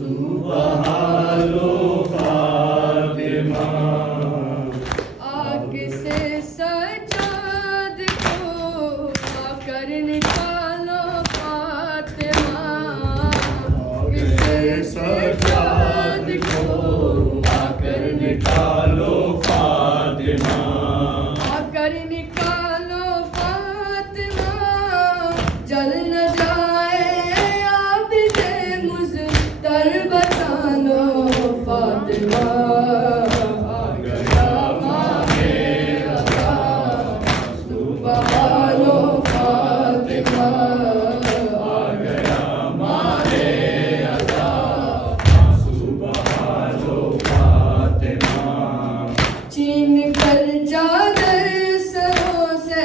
सुबहालो फातिमा। आग से सजाद को आकर निकालो फातिमा। आग से सजाद को आकर निकालो फातिमा। आकर निकालो फातिमा। जल न जाए आप से मुझतर बचा लो फातिमा। आ गया माहे अता सुबहानो फातिमा। आ गया माहे अता सुबहानो फातिमा। छीन कर चादर सरों से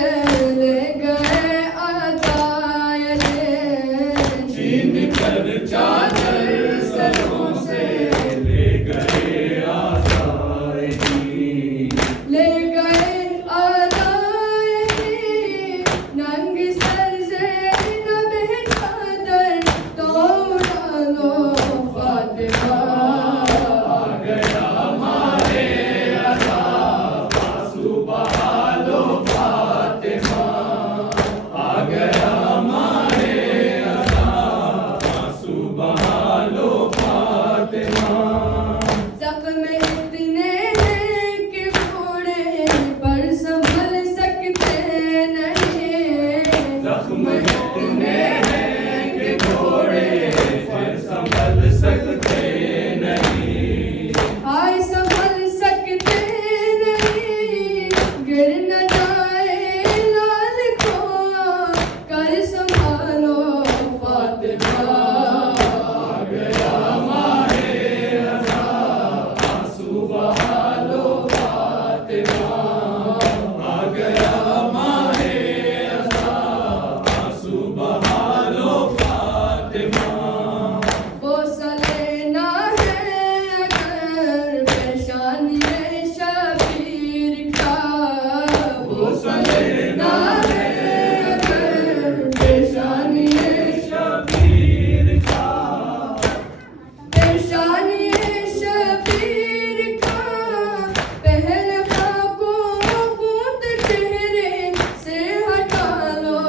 ले गए अतायले। छीन कर चादर सरों से ले गए आसाई। ले गए अतायले। नंग सर से न बैठा दर तो उड़ा लो फातिमा। आ गया माहे अता सुबहानो फातिमा। आ गया माहे अता सुबहानो फातिमा। जख्म इतने हैं कि घोड़े पर संभल सकते नहीं। जख्म इतने हैं कि घोड़े पर संभल सकते नहीं। हाय संभल सकते नहीं। गिर न जाए लाल को कर संभालो फातिमा। आ गया माहे अता सुबहानो फातिमा। आ गया माहे अता सुबहानो फातिमा। वो सलेना है अगर पेशानी शबीर का। वो सलेना है अगर पेशानी शबीर का। पेशानी शबीर का। पहले खाको बूंद चेहरे से हटा लो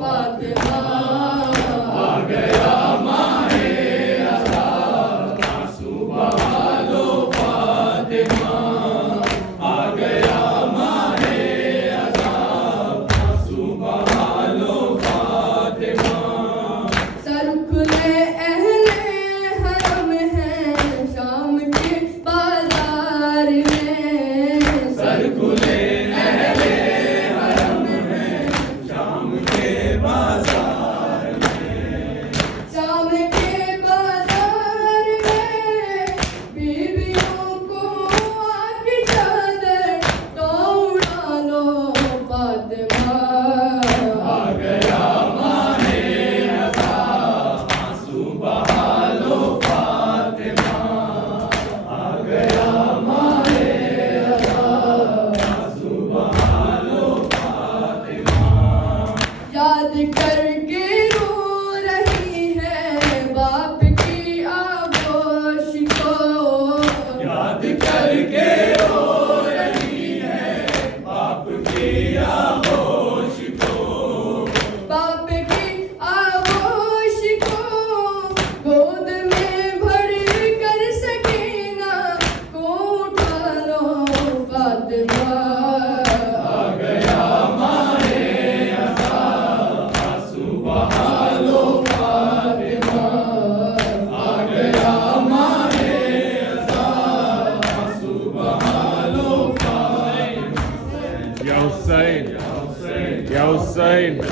फातिमा। आ गया माहे अता सुबहानो फातिमा। आ गया माहे अता सुबहानो फातिमा। सरकुले अहले हरम हैं शाम के बाजार में। सरकुले अहले हरम हैं शाम के बाजार में। शाम के बाजार में बीवियों को आग चादर तो उड़ा लो फातिमा। आ गया माहे अता सुबहानो फातिमा। आ गया माहे अता सुबहानो फातिमा। याद करके रो रही है बाप की आगोश को। याद करके रो रही है बाप की आगोश को। बाप की आगोश को गोद में भर कर सकीना को उठा लो फातिमा। आ गया माहे अता सुबहानो फातिमा। आ गया माहे अता सुबहानो Fatima. Ya Hussein. Hussain Ya Hussein.